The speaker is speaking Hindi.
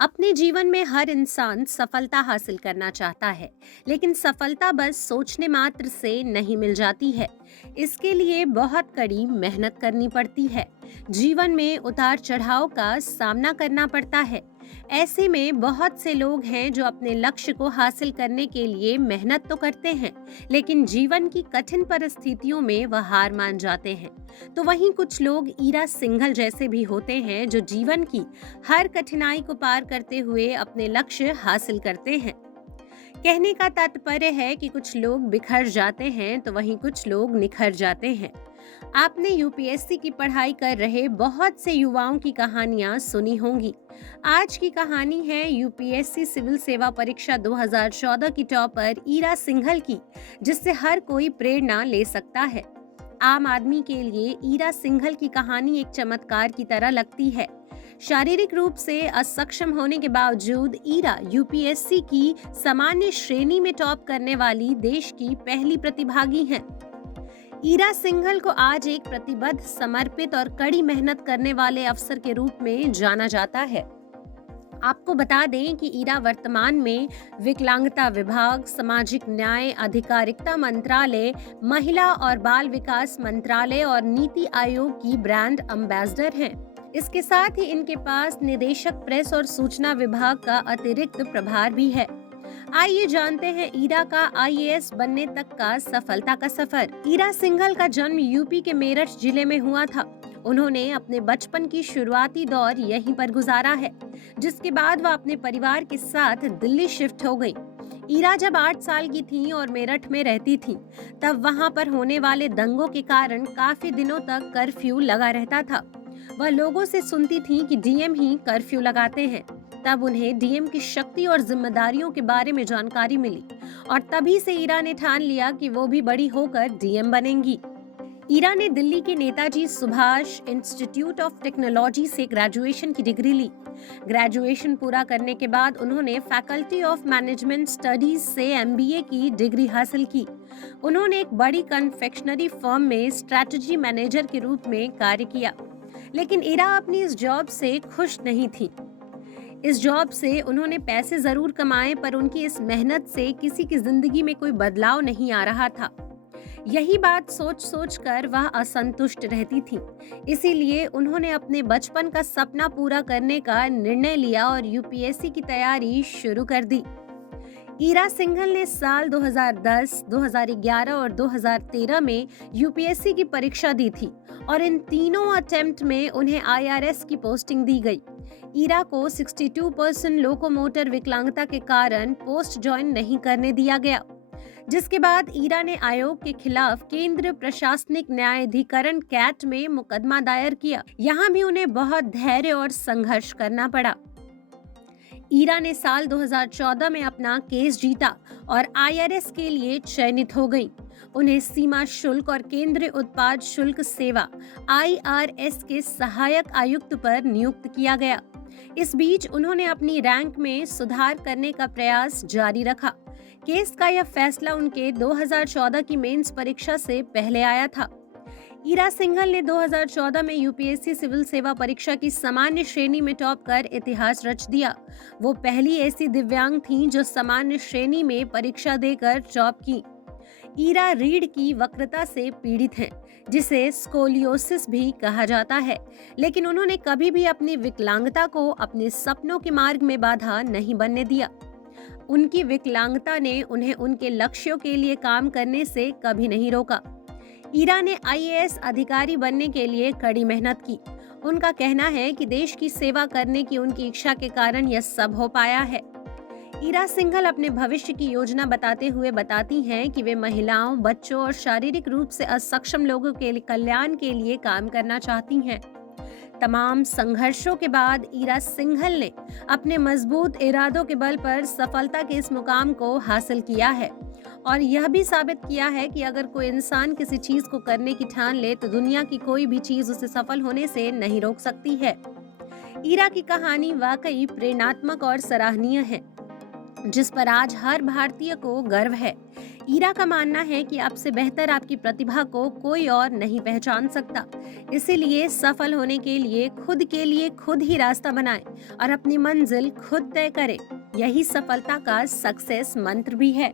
अपने जीवन में हर इंसान सफलता हासिल करना चाहता है, लेकिन सफलता बस सोचने मात्र से नहीं मिल जाती है। इसके लिए बहुत कड़ी मेहनत करनी पड़ती है। जीवन में उतार चढ़ाव का सामना करना पड़ता है। ऐसे में बहुत से लोग हैं जो अपने लक्ष्य को हासिल करने के लिए मेहनत तो करते हैं, लेकिन जीवन की कठिन परिस्थितियों में वह हार मान जाते हैं। तो वहीं कुछ लोग ईरा सिंघल जैसे भी होते हैं जो जीवन की हर कठिनाई को पार करते हुए अपने लक्ष्य हासिल करते हैं। कहने का तात्पर्य है कि कुछ लोग बिखर जाते हैं तो वहीं कुछ लोग निखर जाते हैं। आपने यूपीएससी की पढ़ाई कर रहे बहुत से युवाओं की कहानियां सुनी होंगी। आज की कहानी है यूपीएससी सिविल सेवा परीक्षा 2014 की टॉपर ईरा सिंघल की, जिससे हर कोई प्रेरणा ले सकता है। आम आदमी के लिए ईरा सिंघल की कहानी एक चमत्कार की तरह लगती है। शारीरिक रूप से असक्षम होने के बावजूद ईरा यूपीएससी की सामान्य श्रेणी में टॉप करने वाली देश की पहली प्रतिभागी हैं। ईरा सिंघल को आज एक प्रतिबद्ध, समर्पित और कड़ी मेहनत करने वाले अफसर के रूप में जाना जाता है। आपको बता दें कि ईरा वर्तमान में विकलांगता विभाग, सामाजिक न्याय अधिकारिता मंत्रालय, महिला और बाल विकास मंत्रालय और नीति आयोग की ब्रांड एम्बेसडर हैं। इसके साथ ही इनके पास निदेशक प्रेस और सूचना विभाग का अतिरिक्त प्रभार भी है। आइए जानते हैं ईरा का आईएएस बनने तक का सफलता का सफर। ईरा सिंघल का जन्म यूपी के मेरठ जिले में हुआ था। उन्होंने अपने बचपन की शुरुआती दौर यहीं पर गुजारा है, जिसके बाद वह अपने परिवार के साथ दिल्ली शिफ्ट हो गई। ईरा जब 8 साल की थीं और मेरठ में रहती थीं, तब वहां पर होने वाले दंगों के कारण काफी दिनों तक कर्फ्यू लगा रहता था। वह लोगों से सुनती थीं कि डीएम ही कर्फ्यू लगाते हैं। तब उन्हें डीएम की शक्ति और जिम्मेदारियों के बारे में जानकारी मिली और तभी से ईरा ने ठान लिया कि वो भी बड़ी होकर डीएम बनेंगी। ईरा ने दिल्ली के Netaji Subhash institute of technology से ग्रेजुएशन की डिग्री ली। ग्रेजुएशन पूरा करने के बाद उन्होंने फैकल्टी ऑफ मैनेजमेंट स्टडीज से एमबीए की डिग्री हासिल की। उन्होंने एक बड़ी कन्फेक्शनरी फर्म में स्ट्रैटेजी मैनेजर के रूप में कार्य किया, लेकिन ईरा अपनी इस जॉब से खुश नहीं थी। इस जॉब से उन्होंने पैसे जरूर कमाए, पर उनकी इस मेहनत से किसी की जिंदगी में कोई बदलाव नहीं आ रहा था। यही बात सोच सोच कर वह असंतुष्ट रहती थी। इसीलिए उन्होंने अपने बचपन का सपना पूरा करने का निर्णय लिया और यूपीएससी की तैयारी शुरू कर दी। ईरा सिंघल ने साल 2010, 2011 और 2013 में यूपीएससी की परीक्षा दी थी और इन तीनों अटेम्प्ट में उन्हें आईआरएस की पोस्टिंग दी गई। ईरा को 62% लोकोमोटर विकलांगता के कारण पोस्ट ज्वाइन नहीं करने दिया गया, जिसके बाद ईरा ने आयोग के खिलाफ केंद्र प्रशासनिक न्यायाधिकरण कैट में मुकदमा दायर किया। यहाँ भी उन्हें बहुत धैर्य और संघर्ष करना पड़ा। ईरा ने साल 2014 में अपना केस जीता और आईआरएस के लिए चयनित हो गईं। उन्हें सीमा शुल्क और केंद्रीय उत्पाद शुल्क सेवा आईआरएस के सहायक आयुक्त पर नियुक्त किया गया। इस बीच उन्होंने अपनी रैंक में सुधार करने का प्रयास जारी रखा। केस का यह फैसला उनके 2014 की मेंस परीक्षा से पहले आया था। ईरा सिंघल ने 2014 में यूपीएससी सिविल सेवा परीक्षा की सामान्य श्रेणी में टॉप कर इतिहास रच दिया। वो पहली ऐसी दिव्यांग थीं जो सामान्य श्रेणी में परीक्षा देकर टॉप की। ईरा रीढ़ की वक्रता से पीड़ित हैं, जिसे स्कोलियोसिस भी कहा जाता है, लेकिन उन्होंने कभी भी अपनी विकलांगता को अपने सपनों के मार्ग में बाधा नहीं बनने दिया। उनकी विकलांगता ने उन्हें उनके लक्ष्यों के लिए काम करने से कभी नहीं रोका। ईरा ने आईएएस अधिकारी बनने के लिए कड़ी मेहनत की। उनका कहना है कि देश की सेवा करने की उनकी इच्छा के कारण यह सब हो पाया है। ईरा सिंघल अपने भविष्य की योजना बताते हुए बताती हैं कि वे महिलाओं, बच्चों और शारीरिक रूप से असक्षम लोगों के कल्याण के लिए काम करना चाहती हैं। तमाम संघर्षों के बाद ईरा सिंघल ने अपने मजबूत इरादों के बल पर सफलता के इस मुकाम को हासिल किया है और यह भी साबित किया है कि अगर कोई इंसान किसी चीज को करने की ठान ले तो दुनिया की कोई भी चीज उसे सफल होने से नहीं रोक सकती है। ईरा की कहानी वाकई प्रेरणात्मक और सराहनीय है। जिस पर आज हर भारतीय को गर्व है। ईरा का मानना है कि आपसे बेहतर आपकी प्रतिभा को कोई और नहीं पहचान सकता। इसीलिए सफल होने के लिए खुद ही रास्ता बनाएं और अपनी मंजिल खुद तय करें। यही सफलता का सक्सेस मंत्र भी है।